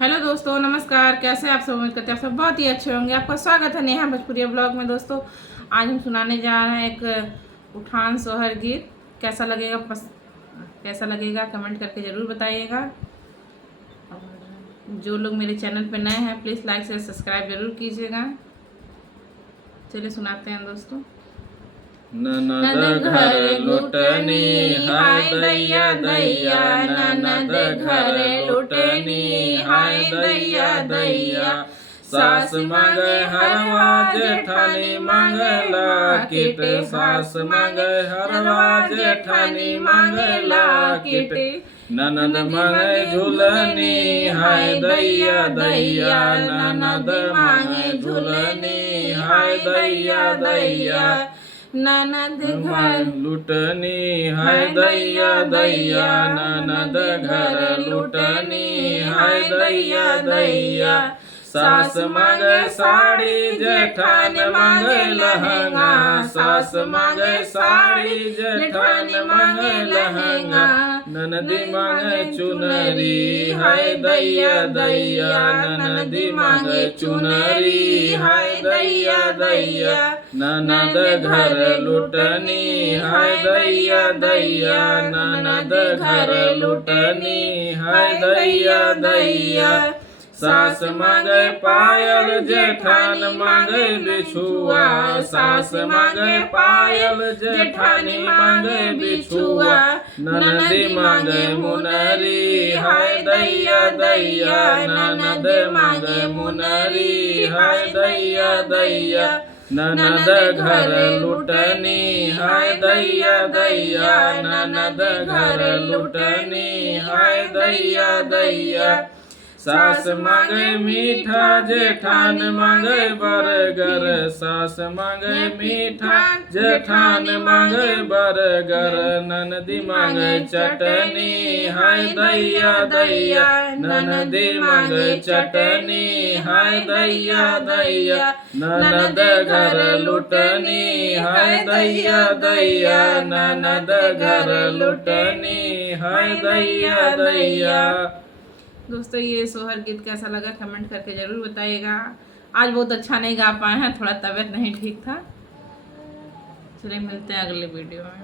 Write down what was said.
Hello दोस्तों, नमस्कार। कैसे आप सब? उम्मीद करते हैं आप सब बहुत ही अच्छे होंगे। आपका स्वागत है नेहा भोजपुरिया ब्लॉग में। दोस्तों, आज हम सुनाने जा रहे हैं एक उठान सोहर गीत। कैसा लगेगा कमेंट करके ज़रूर बताइएगा। और जो लोग मेरे चैनल पर नए हैं प्लीज़ लाइक से सब्सक्राइब ज़रूर कीजिएगा। चलिए सुनाते हैं दोस्तों। ननद घर लुटनी हाय दैया दैया, ननद घर लुटनी हाय दैया दैया। सास मांगे हरवा जेठानी मांगला किट, सास मांगे हरवा जेठानी मांगला किट। ननद मांगे झूलनी हाय दैया दैया, ननद मांगे झूलनी हाय दैया दैया। ननद घर लुटनी हाय दैया दैया, ननद घर लुटनी हाय दैया दैया। सास मांगे साड़ी जेठान मांगे लहंगा, सास मांगे साड़ी जेठान मांगे लहंगा। ननदी मांगे चुनरी हाय दैया दैया, ननदी मांगे चुनरी हाय दैया दैया। ननद घर लुटनी हाय दैया दैया, ननद घर लुटनी हाय दैया दैया। सास मांगे पायल जेठान मांगे बिछुआ, सास मांगे पायल जेठानी मांगे बिछुआ। ननदी मांगे मुनरी हाय दैया दैया, ननद मांगे मुनरी हाय दैया दैया। ननद घर लुटनी हाय दैया दैया, ननद घर लुटनी हाय दैया दैया। सास मांगे मीठा जेठान मांगे बरगर, सास मांगे मीठा जेठान मांगे बरगर। ननदी मांगे चटनी हाय दैया दैया, ननदी मांगे चटनी हाय दैया दैया। ननद घर लुटनी हाय दैया दैया, ननद घर लुटनी हाय दैया दैया। दोस्तों, ये सोहर गीत कैसा लगा कमेंट करके ज़रूर बताइएगा। आज बहुत अच्छा नहीं गा पाए हैं, थोड़ा तबीयत नहीं ठीक था। चलिए मिलते हैं अगले वीडियो में।